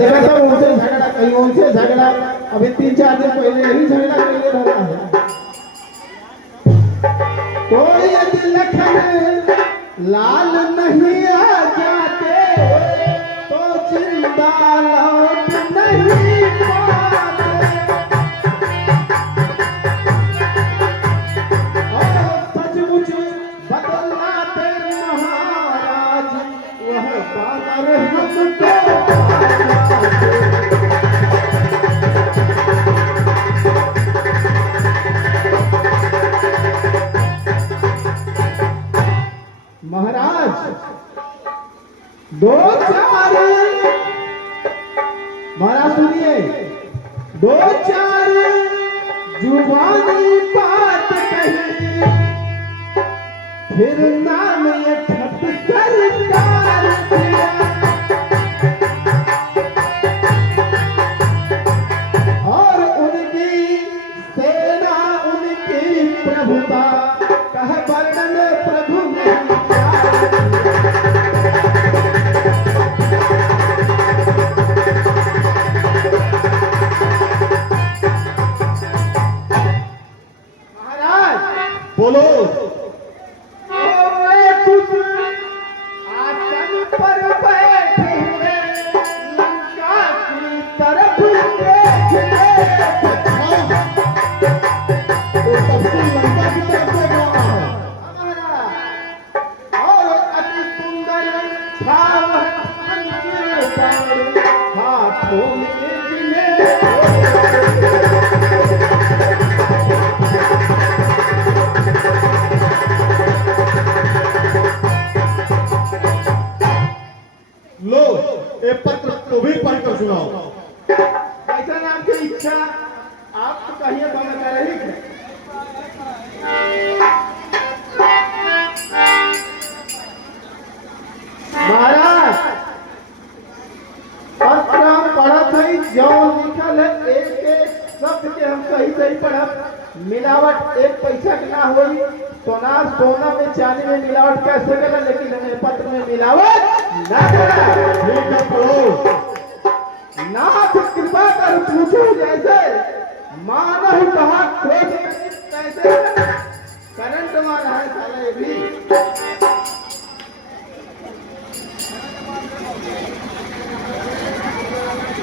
देखा था उनसे झगड़ा, कहीं उनसे झगड़ा, अभी 3-4 दिन पहले यही झगड़ा करके रहा है। कोई यदि लखन लाल नहीं आ जाते तो जिंदा लौट नहीं पाते। और सचमुच बदलाते महाराज वह बानर हमको। महाराज 2-4 महाराज सुनिए, 2-4 जुबानी बात कही फिर नाम ये ठप सरकार दिया। और उनकी सेना उनकी प्रभुता कह वर्णन प्रभु ने। बोलो। आसन पर बैठे हुए लंका की तरफ और अति सुंदर हाथों में लो ये पत्र तो भी पढ़कर सुनाओ। ऐसा नाम की इच्छा आप तो कहिए बंद कर रही है। महाराज पत्र हम पढ़त है जो लिखल है एक एक शब्द के हम सही सही पढ़ब। मिलावट एक पैसा के ना होई। सोना में चांदी में मिलावट कैसे करेगा, लेकिन हमें पत्र में मिलावट ना करो। नाथ कृपा कर पूछो जैसे मानव कहा क्रोध कैसे करंट मारा है साला ये भी।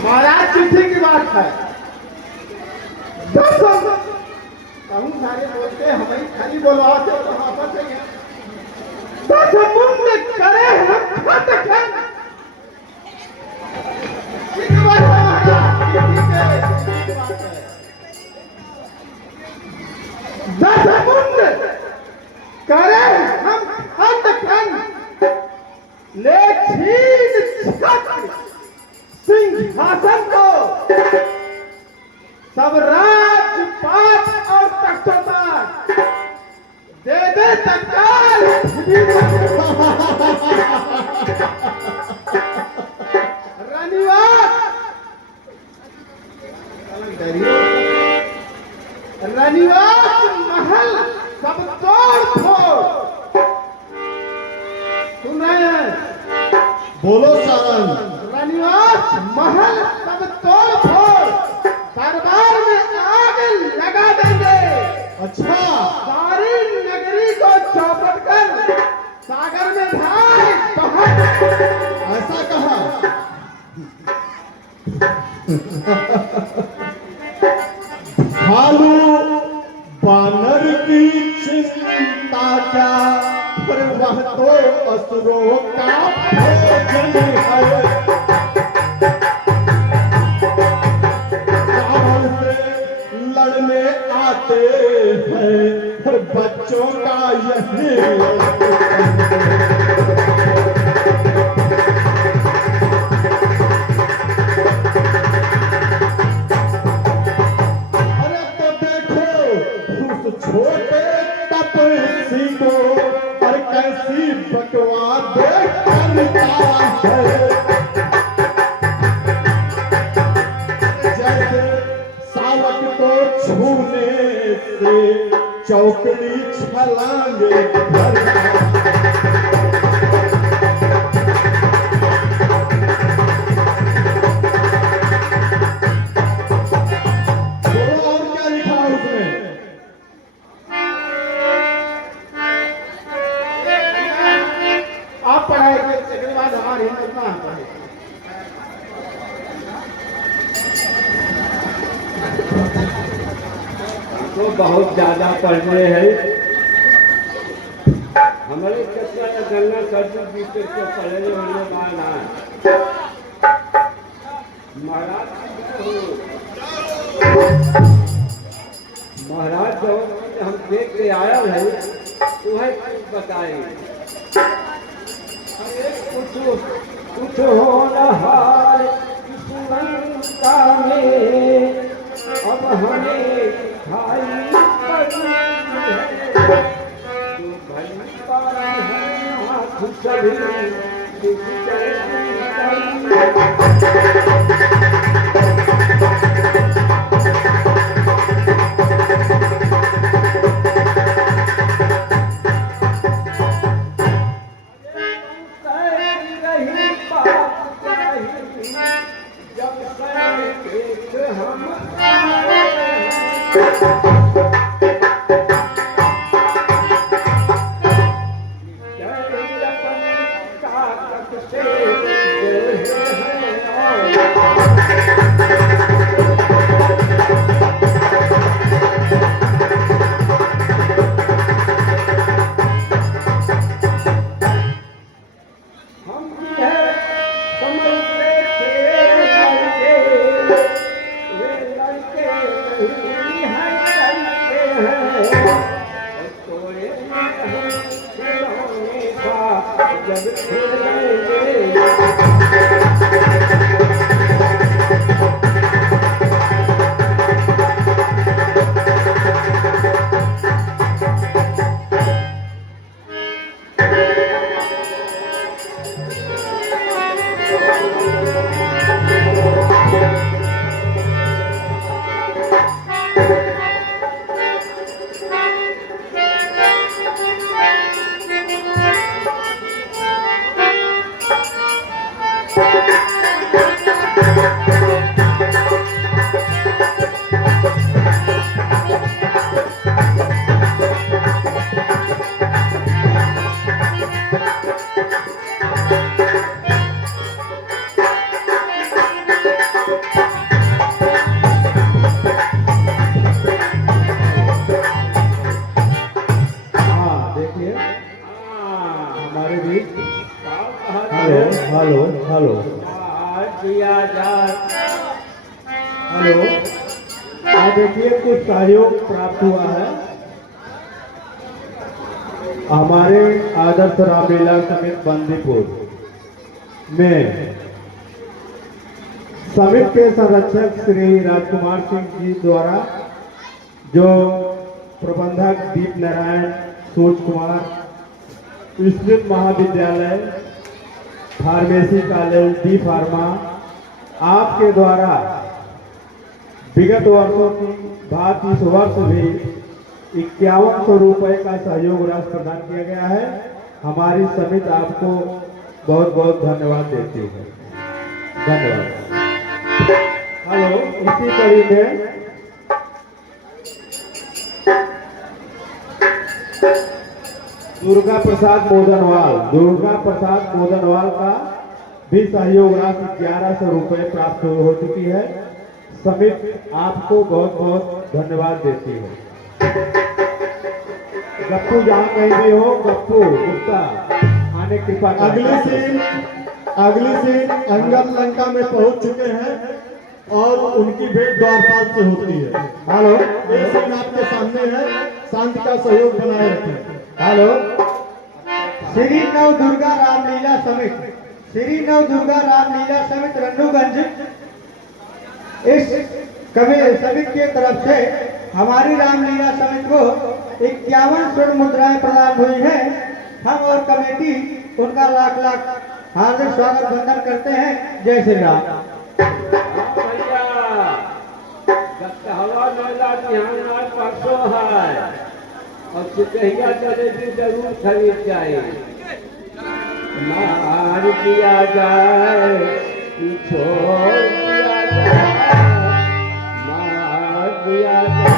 महाराज चिट्ठी की बात है। कहूँ सारे बोलते हमें खाली बोलवाते तो वापस है। 10 मुंड करे हम खत खन। ठीक बात है महाराज, ठीक है। 10 मुंड करे हम खत खन ले छीन छत्र सिंहासन को सब राजपाट और तख्तों पर दे दे तत्काल। रनिवास महल सब तोड़ फोड़। सुन रहे हैं? बोलो सारंग। रनिवास महल सब तोड़ फोड़ दरबार में आग लगा देंगे। अच्छा, सारी नगरी को चौपट कर सागर में बहा। ऐसा कहा। भालू बानर की चिंता क्या, पर वह तो असुरों का भोजन है। रावण से लड़ने आते हैं पर बच्चों का यही छोटे तपस्वी को और कैसी बकवास करता है। जैसे सावक को छूने से चौकड़ी छलांगे बहुत ज्यादा पढ़ने हैं। हमारे कच्चा गन्ना कर दी को पढ़ने वाले माना महाराज महाराज जब हम देख के आया है वह बताए कुछ हो रहा है लंका में अब हमें खाई पड़ी है जो भली बात है हाथ सभी हेलो हेलो हेलो देखिए कुछ सहयोग प्राप्त हुआ है हमारे आदर्श रामलीला समिति बंदीपुर में। समिति के संरक्षक श्री राजकुमार सिंह जी द्वारा जो प्रबंधक दीप नारायण सूर्य कुमार विस्तृत महाविद्यालय फार्मेसी कॉलेज डी फार्मा आपके द्वारा विगत वर्षों की बात इस वर्ष भी 5100 रुपये का सहयोग राशि प्रदान किया गया है। हमारी समिति आपको बहुत बहुत धन्यवाद देती है। धन्यवाद। हेलो, इसी कड़ी में दुर्गा प्रसाद मोदनवाल का भी सहयोग राशि 1100 रुपये प्राप्त हो चुकी है। समिति आपको बहुत बहुत धन्यवाद देती है। गप्पू जहाँ कहीं भी हो, गप्पू गुप्ता आने कृपा। अगली सीट अंगद लंका में पहुंच चुके हैं और उनकी भेंट द्वारपाल से होती है। हेलो, ये सीट आपके सामने है, शांति का सहयोग बनाए रखें। हेलो, श्री नव दुर्गा रामलीला समिति रन्नूगंज इस समिति की तरफ से हमारी रामलीला समिति को 51 स्वर्ण मुद्राएं प्रदान हुई है। हम और कमेटी उनका लाख लाख हार्दिक स्वागत वंदन करते हैं। जय श्री राम। और चिकहिया जलेबी जरूर खरीद जाए। मार दिया जाए, छोड़ दिया जाए, मार दिया जाए,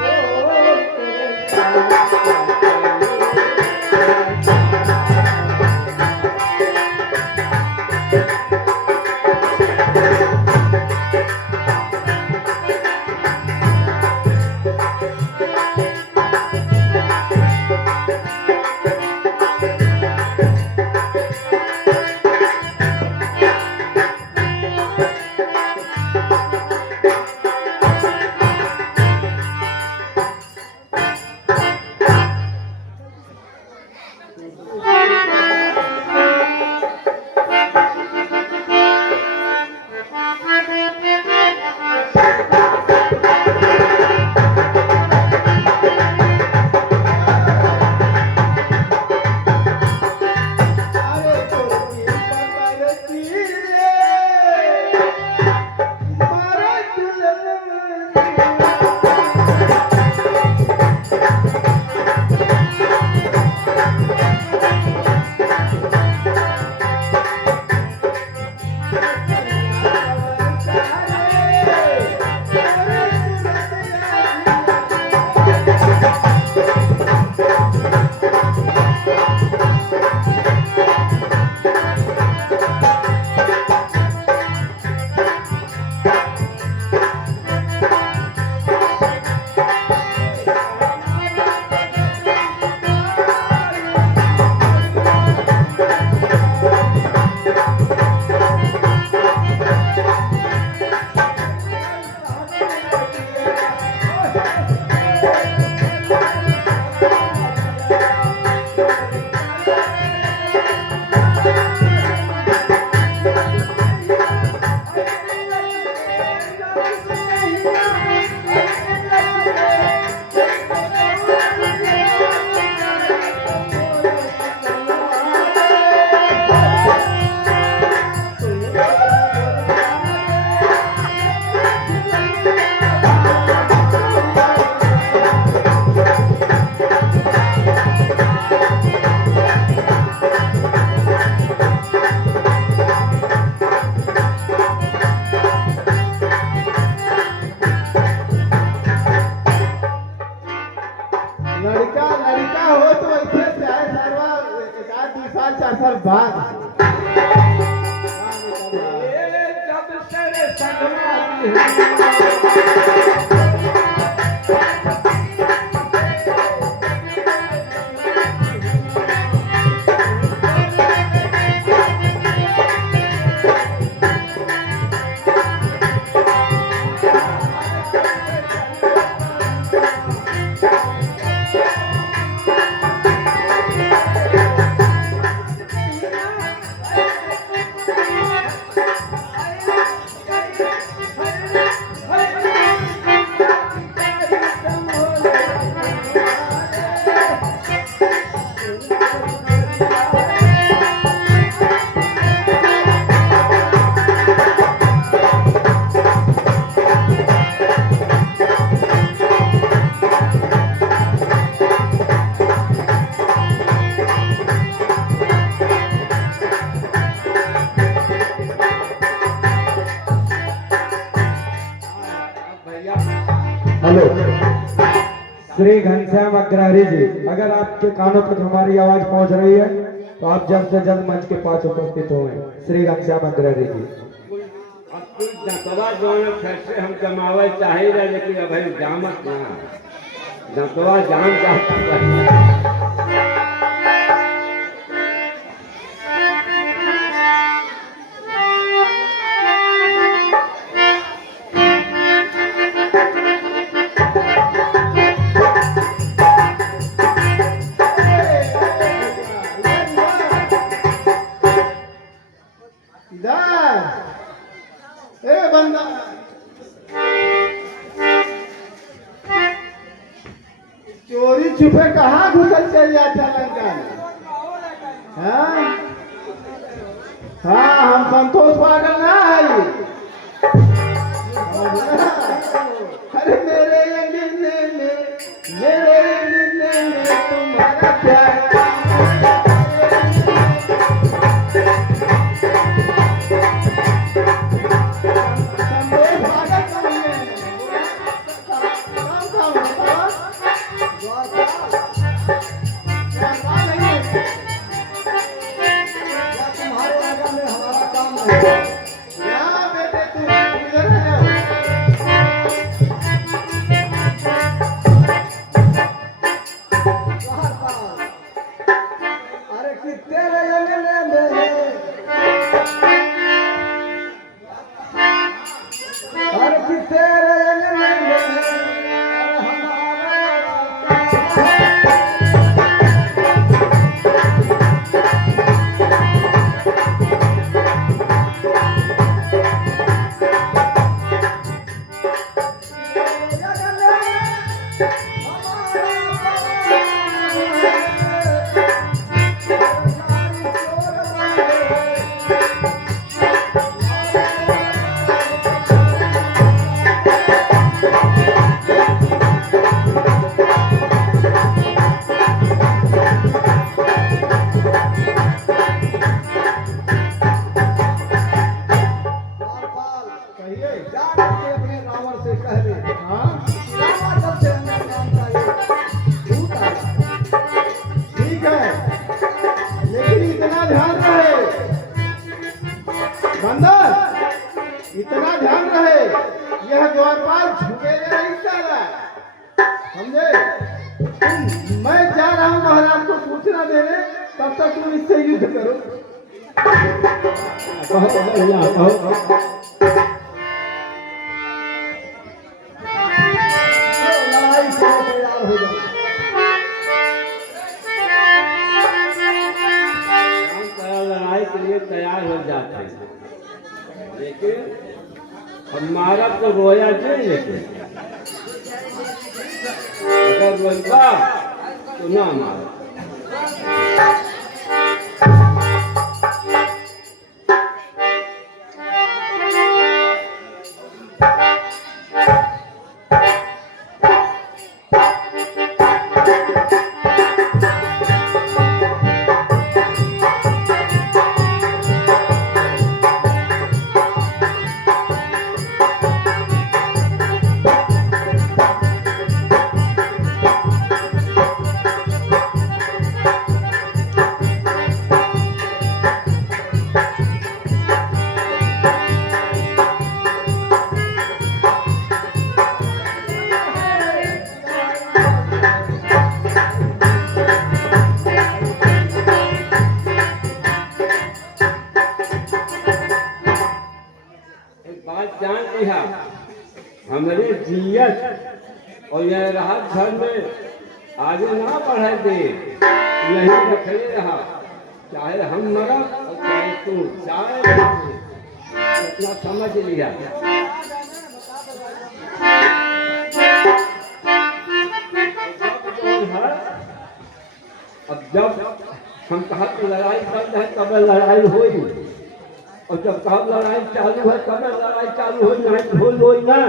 छोड़ दिया जाए। ये जब से संगवारी है हेलो, श्री घनश्याम अग्रहरी जी, अगर आपके कानों तक हमारी आवाज पहुंच रही है तो आप जल्द से जल्द मंच के पास उपस्थित हों। श्री घनश्याम अग्रहरी जी। अब कुछ दंतवा जो फिर से हम जमावे चाहे रहे, लेकिन अब हम जामत ना दंतवा जाम जाता इधर ए बंदा चोरी छुपे कहाँ घुसल चल जाता लंका में? हाँ हाँ, हम संतोष पागल ना है। अरे मेरे अंगने में तुम्हारा प्यार इतना ध्यान रहे, यह द्वारपाल झुकेगा नहीं साला, समझे? मैं जा रहा हूँ महाराज को सूचना देने, तब तक तुम इससे युद्ध करो। लड़ाई से तैयार हो जाओ। लड़ाई के लिए तैयार हो जाते हैं, लेकिन हमारा तो रोया जी, लेकिन अगर रोया तो ना हमारा। लिहा हमरे जियत और यह रहा घर में आगे ना बढ़े दे, यही रखे रहा, चाहे हम मरा और चाहे तू, चाहे इतना समझ लिया। अब जब हम कहा कि लड़ाई कर रहे तब लड़ाई हुई, और जब कहा लड़ाई चालू है तब लड़ाई चालू हो, नहीं भूल हो ना।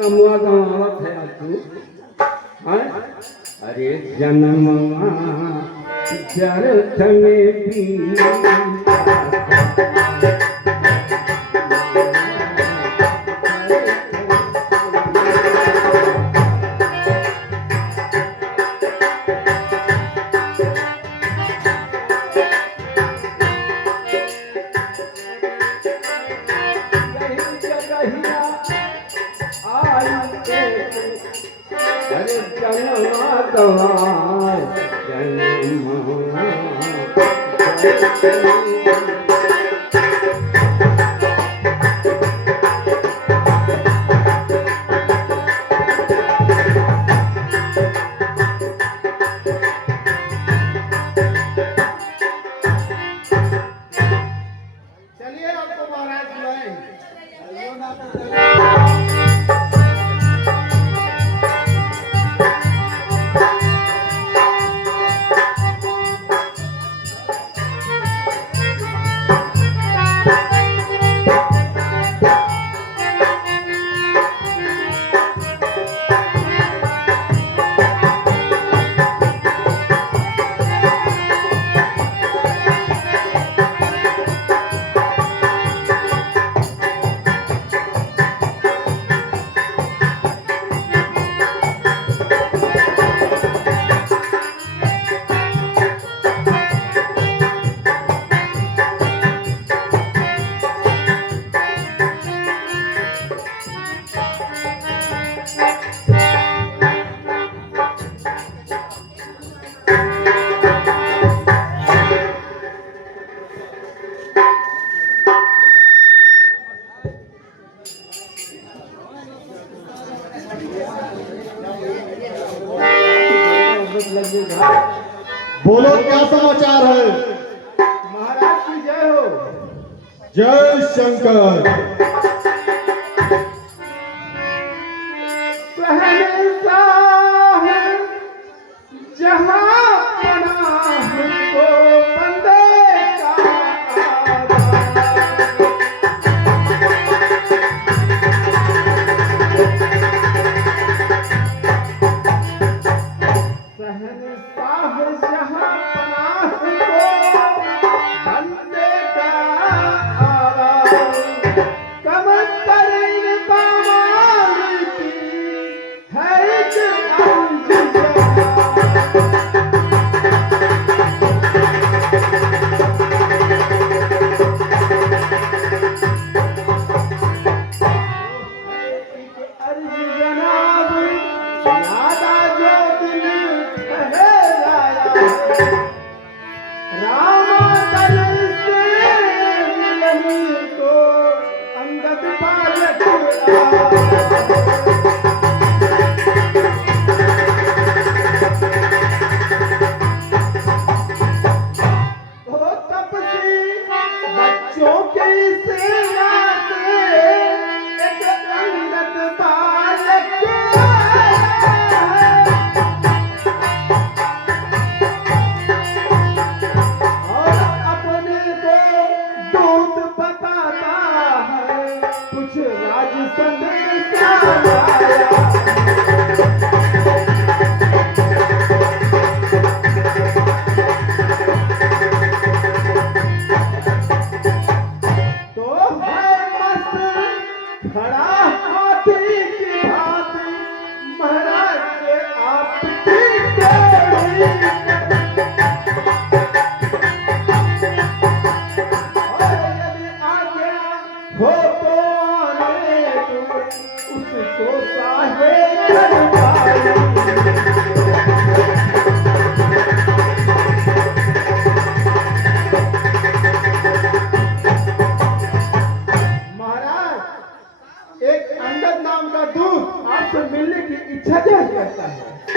जन्मवा गवावत है तू, अरे जन्मवा व्यर्थ में बीता। अरे जन्मा गवाए जन्मा चलिए आपको महाराज बुलाएं। बोलो क्या समाचार है? महाराज की जय हो। जय शंकर। शहंशाह जहां पनाह को बंदे का शहंशाह जहां पनाह को बंदे का आवाज, कमर पर इन पामाल की है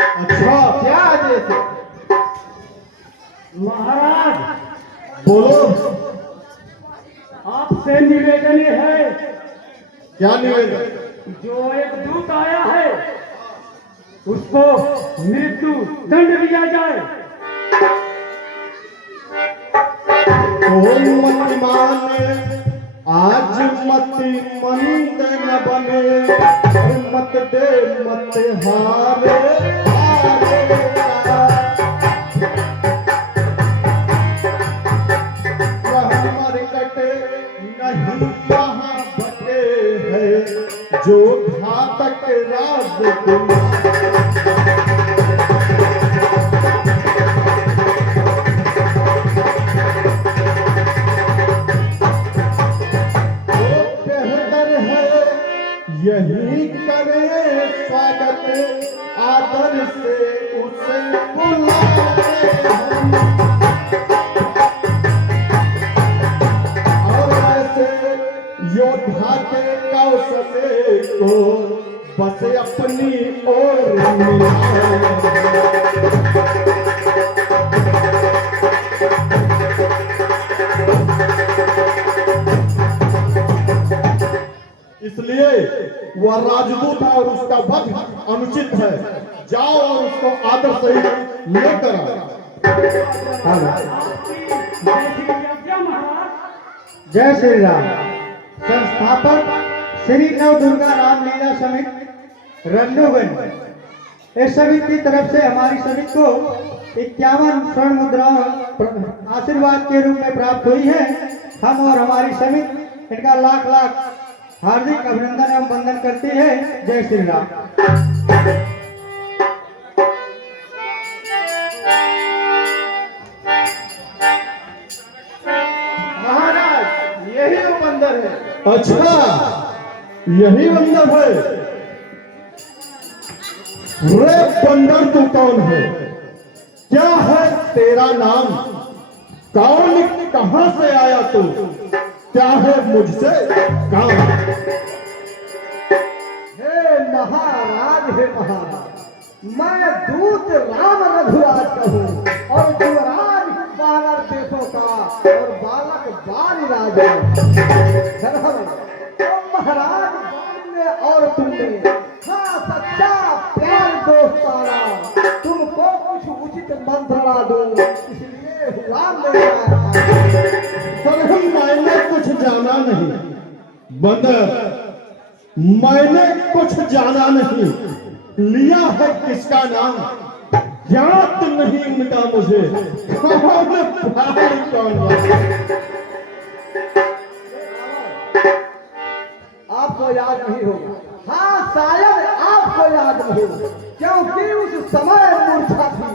अच्छा क्या आदेश है? महाराज, बोलो, आपसे निवेदन ये है, क्या निवेदन? जो एक दूत आया है उसको मृत्यु दंड दिया जाए। ओ मतिमान, आज मति मंद न बने, मत दे मत हारे मरकट नहीं यहाँ बटे है, जो घातक राज यही करे स्वागत, आदर से उसे बुलाए हम। और ऐसे योद्धा के कौशले को बस अपनी ओर मिलाए। इसलिए वह राजदूत है और उसका वध अनुचित है। जाओ और उसको आदर सहित लेकर आओ। जय श्री राम। संस्थापक श्री नव दुर्गा रामलीला समिति रंडोगंज, इस समिति की तरफ से हमारी समिति को 51 स्वर्ण मुद्राओं आशीर्वाद के रूप में प्राप्त हुई है। हम और हमारी समिति इनका लाख लाख हार्दिक अभिनंदन एवं वंदन करती है। जय श्री राम। महाराज, यही वो बंदर है। अच्छा, यही बंदर है। रे बंदर, तू कौन है? क्या है तेरा नाम? कौन, कहां से आया तू? क्या है मुझसे काम? हे महाराज, हे महाराज, मैं दूत राम रघुराज का हूँ और युवराज बालक देशों का और बालक बाल राजा। तो महाराज, तुमने और तुमने हाँ सच्चा प्यार दोस्ताना, तुमको कुछ उचित मंत्रणा दूं, इसलिए राम ले आया। मैंने कुछ जाना नहीं बंदर, मैंने कुछ जाना नहीं। लिया है किसका नाम याद नहीं मिटा मुझे। कौन भाई कौन आपको याद नहीं होगा। हाँ, शायद आपको याद नहीं होगा, क्योंकि उस समय मूर्छा थी,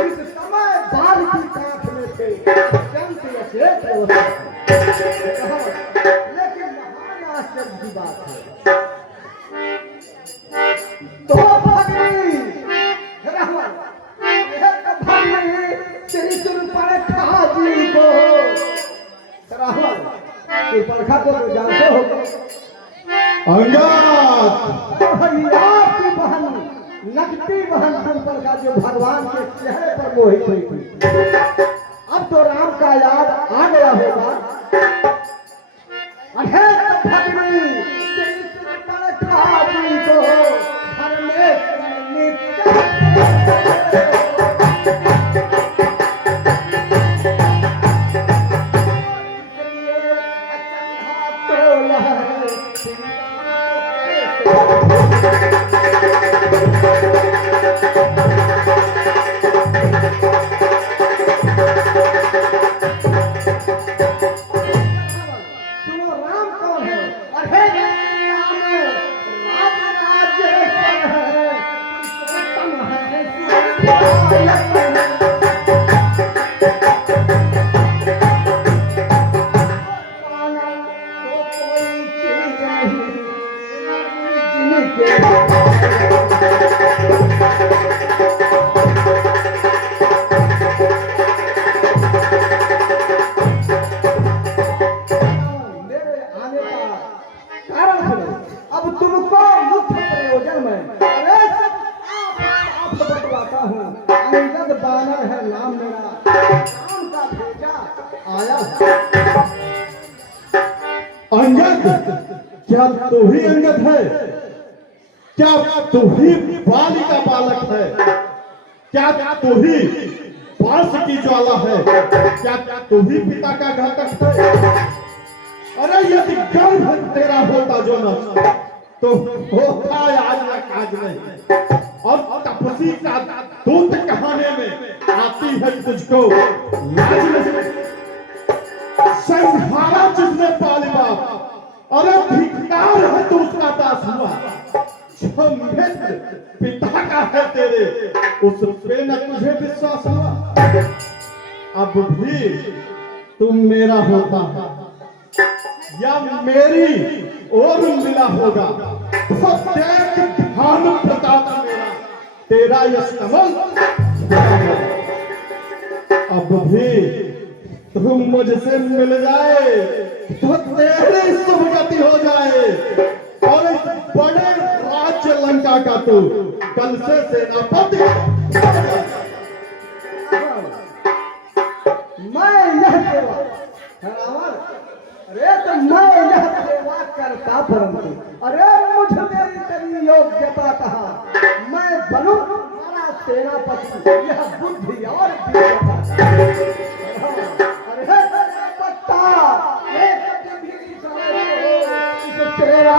इस समय बाल की कांख में थे, अत्यंत अचेत अवस्था थी। लेकिन महान आश्चर्य की बात है, तो भगनी श्री सुरपरखा जी को, सुरपरखा को तो जानते हो, अंगात आपकी बहन लगती बहन सुरपरखा जो भगवान के चेहरे पर मोहित हुई थी। अब तो राम का याद आ गया होगा। अरे भगनी श्री सुरपरखा जी को घर में नित्य अब तुमको मुख्य प्रयोजन में, अरे सब आप आया हूँ। अंगद बानर है नाम मेरा, नाम का भेजा आया हूँ। अंगद, क्या तू ही अंगद है? क्या तू ही बाली का बालक है? क्या तू ही पास की ज्वाला है? क्या तू ही पिता का घातक है? अरे यदि गर्भ तेरा होता जो न तो होता आज न काज नहीं। और तपसी का दूत कहाने में आती है तुझको लाज नहीं। संहारा जिसने पाली बाप, अरे धिक्कार है तू उसका दास हुआ। जो मित्र पिता का है तेरे, उस पे न तुझे विश्वास हुआ। अब भी तुम मेरा होता है या मेरी और मिला होगा तो देख ध्यान प्रताप मेरा, तेरा यश कमल। अब भी तुम मुझसे मिल जाए तो तेरी सुभगति हो जाए और इस बड़े राज्य लंका का तू कल से सेनापति। मैं यह सेवा रावण, अरे तो मैं यह सेवा करता परंतु अरे मुझ मेरी तेरी योग्यता कहा, मैं बनूं तुम्हारा सेनापति, यह बुद्धि और अरे पत्ता एक भी इस तेरा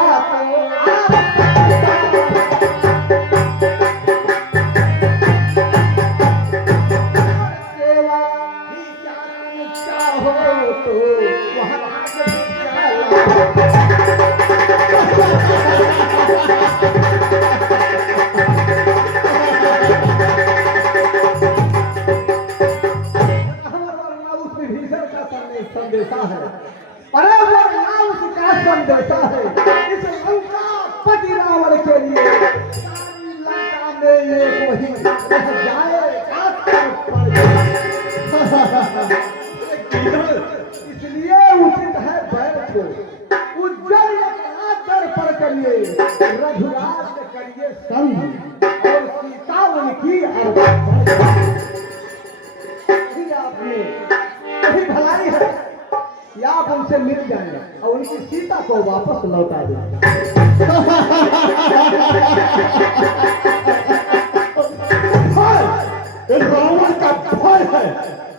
संदेशा है, अरे वो नाम उसका संदेशा है इस लंका पति रावण के लिए। सारी लंका में एक वही रह जाए इसलिए उचित है बैठ को उज्जवल दर पर करिए, रघुराज करिए संग और सीता उनकी आपने यही भलाई है कि आप हमसे मिल जाए और उनकी सीता को वापस लौटा दें। रावण का भय है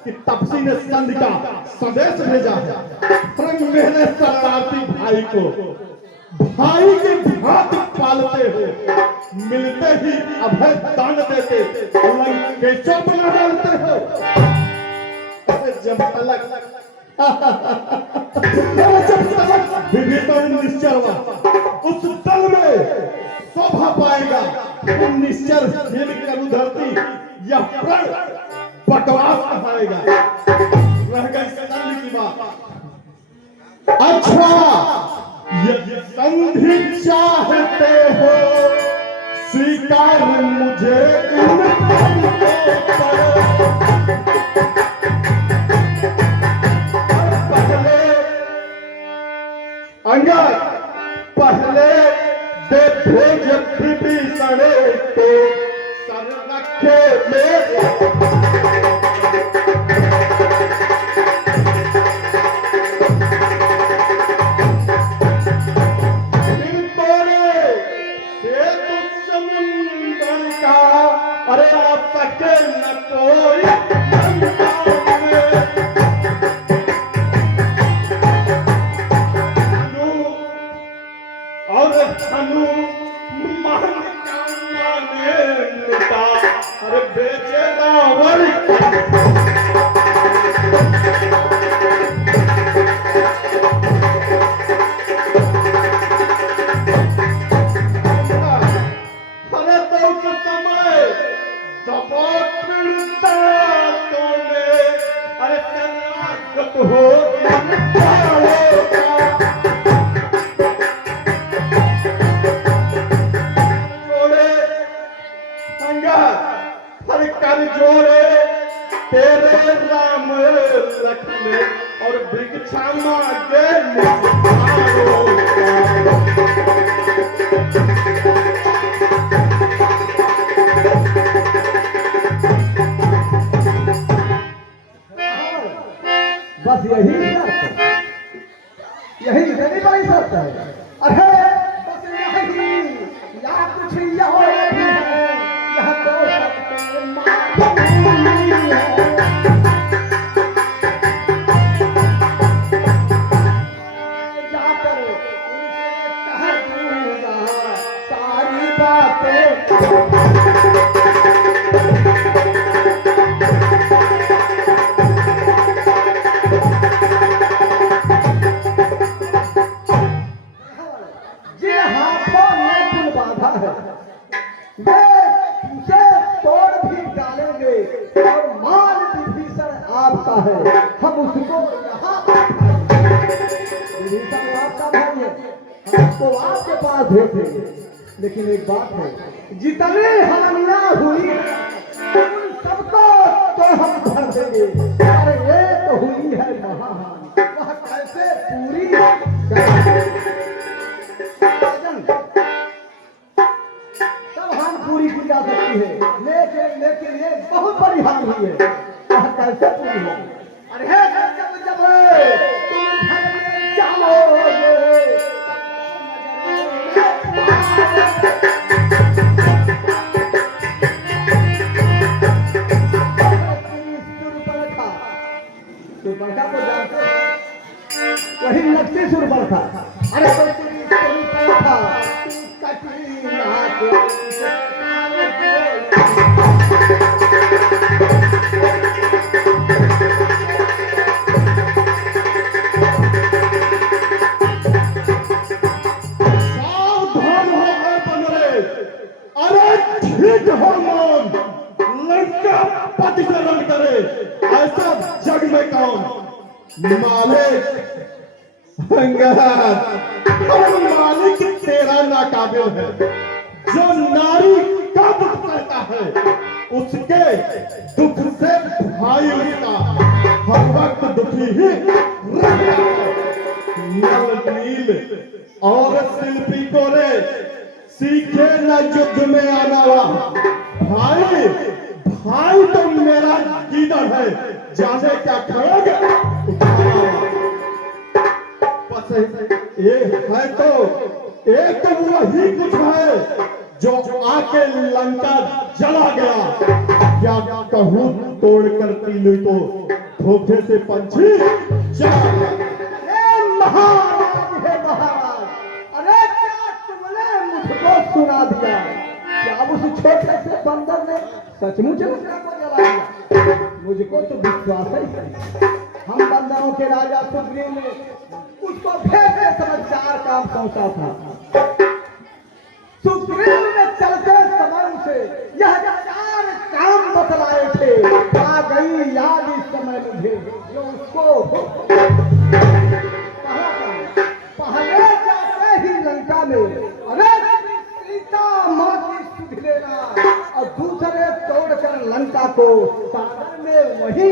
कि तपसी ने संधि का संदेश भेजा है। मेरे शरणार्थी भाई को भाई के भात पालते हो, मिलते ही अभय दान देते, लंकेशों बना डालते हो। जब तलक विभीषण निश्चर हुआ, उस दल में शोभा पाएगा तुम निश्चर खेल करू धरती या प्रण बकवास कहाएगा। रह गई संधि की बात। अच्छा यदि संधि चाहते हो स्वीकार मुझे अंगद पहले देखो जब विभीषण को सर रखे समुंदर का, अरे आप सके न कोई और हनु मान का माने लुटा, अरे बेचे रावण कर जोड़े तेरे राम लक्ष्मण और भिक्षा मांगे जाता है। अरे बस नहीं, यहाँ कुछ यहाँ भी है, यहाँ तो सबके मालूम है। जाकर उनसे कह दूंगा सारी बातें। जिन हाथों ने पुल बांधा है वे उसे तोड़ भी डालेंगे और माल विभीषण आपका है, हम उसको यहाँ विभीषण आपका भाई है, हम उसको आपके पास भेजेंगे। लेकिन एक बात है, जितनी हानियां हुई उन सबको तो हम भर देंगे, अरे ये तो हुई है महाहानि, वह कैसे पूरी करेंगे? सब हानि पूरी की जा सकती है, लेकिन ये बहुत बड़ी हानि हुई है, वह कैसे पूरी होगी? अरे जब जब तुम घर में जाओगे सुरपणखा को जानते हो? वही नक्सी सुरपणखा। अरे तो सुरपणखा कटी नहा के सावधान हो गए बनरे, अरे ठीक हो मौन, लड़का पति से रण करे, ऐसा जग में कौन? मालिक अंगद, और मालिक तेरा नाकाबिल है, जो नारी का दुख करता है उसके दुख से भाई उसका हर वक्त दुखी ही रहता है। नल नील और शिल्पी को रे सीखे न युद्ध में आना भाई, भाई तो मेरा लीडर है, जाने क्या करोगे? बस ये है तो एक तो वही कुछ है जो आके लंका जला गया, क्या कहूँ तोड़ कर तीलू तो धोखे से पंछी जला गया। महाराज है महाराज, अरे क्या तुमने मुझको सुना दिया? क्या उस छोटे से बंदर ने सचमुच लंका को जला दिया? मुझको तो विश्वास ही नहीं। हम बंदरों के राजा सुग्रीव ने उसको भेजे समय 4 काम सौंपा था। सुग्रीव ने चलते समय उसे यह 4 काम बतलाए थे। आ गई याद इस समय मुझे जो उसको पहले जाते ही लंका में अरे सीता माँ की सुध लेना और दूसरे तोड़कर लंका को सागर में वही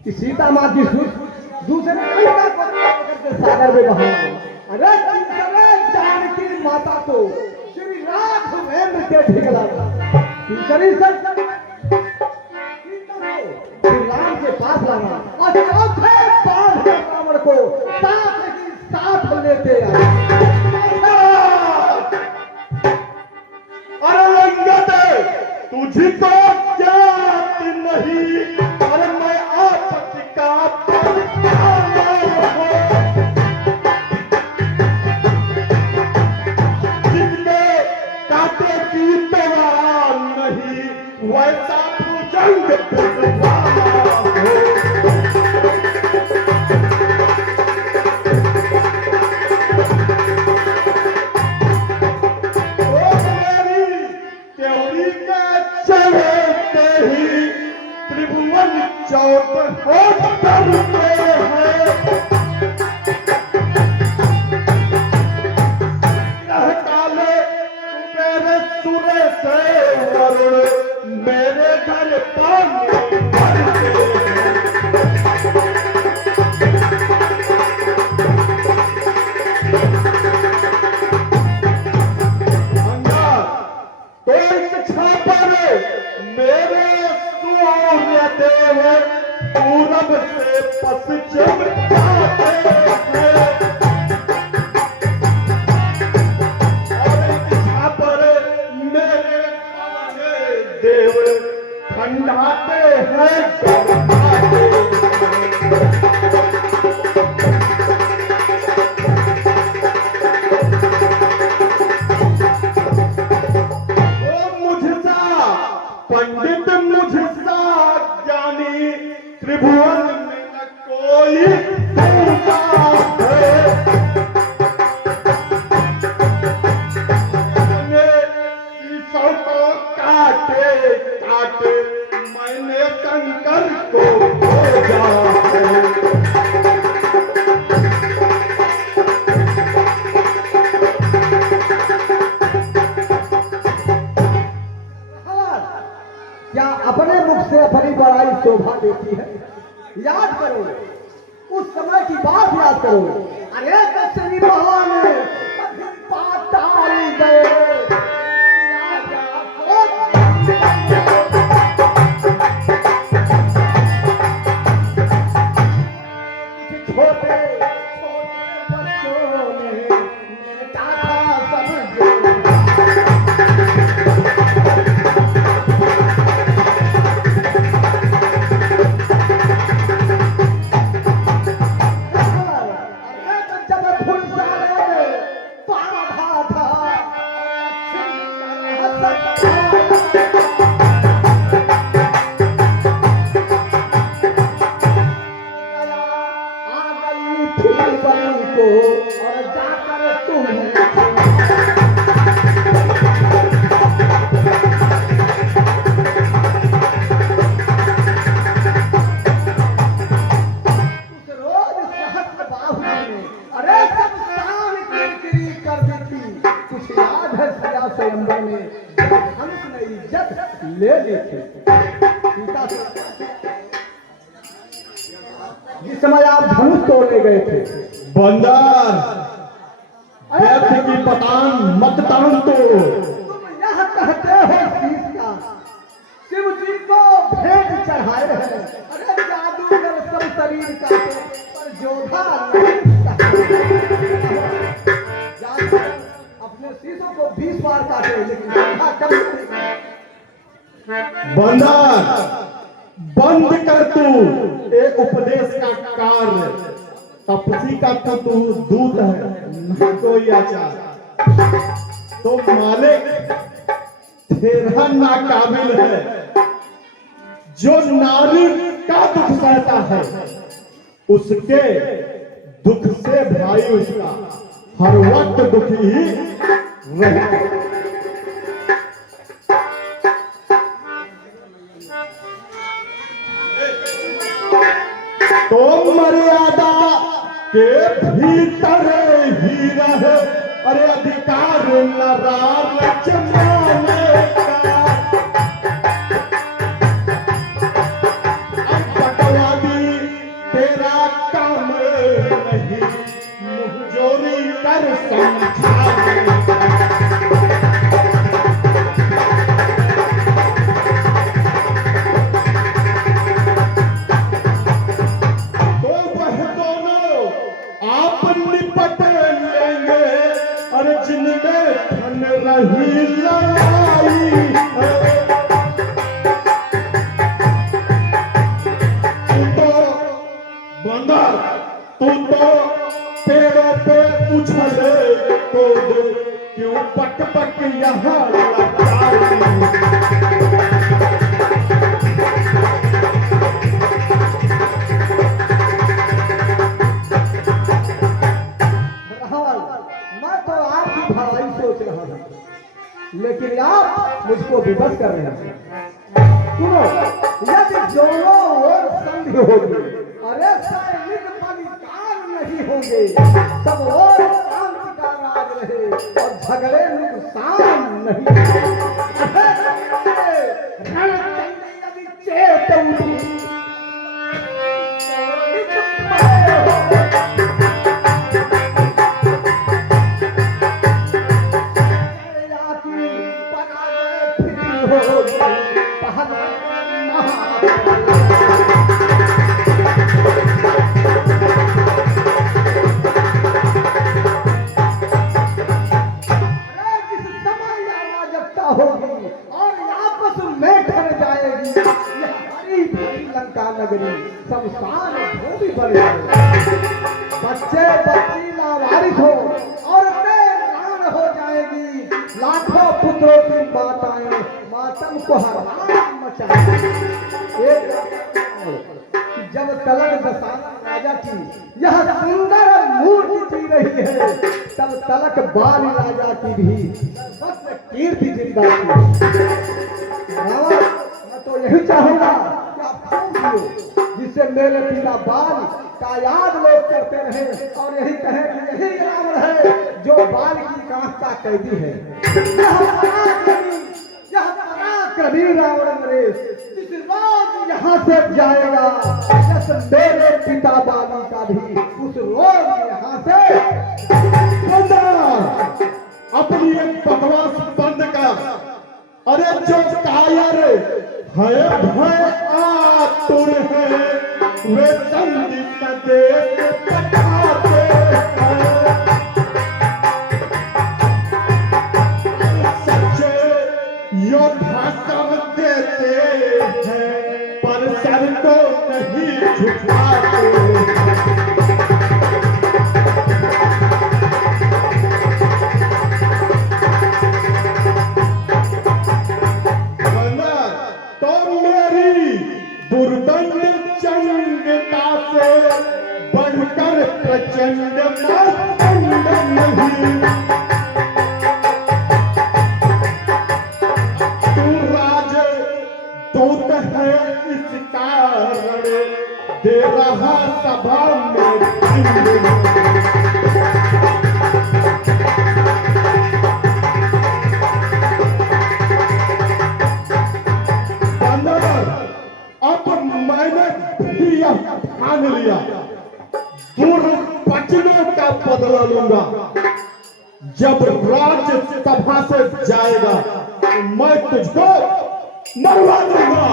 कि सीता माँ की सुध दूसरे लंका को तोड़कर सागर में बहाना। अरे तीसरे जानकी माता को श्री राघवेंद्र के ठिकला तीसरी राम के पास लाना और चौथे बाण रावण को साथ ही साथ लेते आए। अरे अंगद तुझी तो क्या नहीं, अरे मैं आपत्ति का जिनके कांटे की तलवार नहीं, वैसा भुजंग चौथ करते हैं, काले मेरे सुरे से वरुण मेरे घर पानी भरते हैं। तो इस छापर मेरे सूर्य देव पूरब से पश्चिम जाते हैं और यहाँ पर मेरे देव ठंडाते हैं गरमाते पंडित मुझसा ज्ञानी त्रिभुवन में न कोई दूसरा है। शीशों को काटे काटे मैंने कंकर को खोजा है। क्या अपने मुख से अपनी बड़ाई शोभा देती है? याद करो उस समय की बात याद करो। अरे कश्मीर बहाने कभी पाताल गए छोटे छोटे बच्चों ने मेटा था सब को और जाकर तुम्हें उस रोज सहस्त्र बाहु में अरे सब शान किरकिरी कर दी थी। कुछ याद है सिया स्वयंवर में हंस ने इज्जत ले ली थी सीता से। जिस समय आप धनुष तोड़ने गए थे बंदर व्यर्थ की पतान मत तान तो तुम यह कहते हो शीश का शिव जी को भेंट चढ़ाए हैं। अरे जादूगर सब शरीर काटे पर जोधा नहीं जादूगर अपने शीशों को 20 बार काटे लेकिन जोधा कभी नहीं। बंदर बंद कर तू एक उपदेश का कार्य। तपसी का तो तू दूत है न कोई आचार। तो मालिक तेरा नाकाबिल है जो नारी का दुख सहता है उसके दुख से भाई उसका हर वक्त दुखी ही रहता है। तो मर्यादा के भीतर ही रहे अरे अधिकार नाराज माने का। अब पटवादी तेरा काम नहीं मुँह चोरी कर समझाने रही लड़ाई तू तो बंदर तू तो पेड़ों पे उछले तो क्यों पक पक यहाँ लेकिन आप मुझको विवश कर रहे हैं। सुनो यदि दोनों ओर संधि होगी अरे सैनिक बलिदान नहीं होंगे सब और शांति का राज रहे और झगड़े नुकसान नहीं यदि चेत उठी हो होगी और आपस में ठर जाएगी। यह हरी भरी लंका नगरी शमशान भूमि बन जाएगी। बच्चे बच्ची लावारिस हो और बेगान हो जाएगी। लाखों पुत्रों की माताएं मातम को हराम मचाएंगी। जब तलक दशहरा राजा की यह सुंदर मूर्ति जी रही है, तब तलक बाल राजा की भी सर्वस्व कीर्ति जिंदा थी। रावण, मैं तो यही चाहूंगा कि आप खूब जियो, जिससे मेरे पिता बाल का याद लोग करते रहे और यही कहे कि यही रावण है जो बाल की कांख का कैदी है। यह पराक्रमी रावण नरेश जिस रोज यहाँ से जाएगा, जस मेरे पिता बाली का भी उस रोज यहाँ से अपनी एक बकवास बंद कर। अरे जो कायर है भय आतुर है, वे संधि संदेश पठाते हैं। सच्चे योद्धा सब देते हैं, पर सर को नहीं झुकाते। दुर्दंड चंडता से बढ़कर प्रचंड मार्तंड नहीं। तू राज दूत है इस कारण, दे रहा सभा में दंड। मैंने भी ठान लिया, दुर्पचनों का बदला लूंगा। जब राज्य सभा से जाएगा तो मैं तुझको मरवा दूंगा।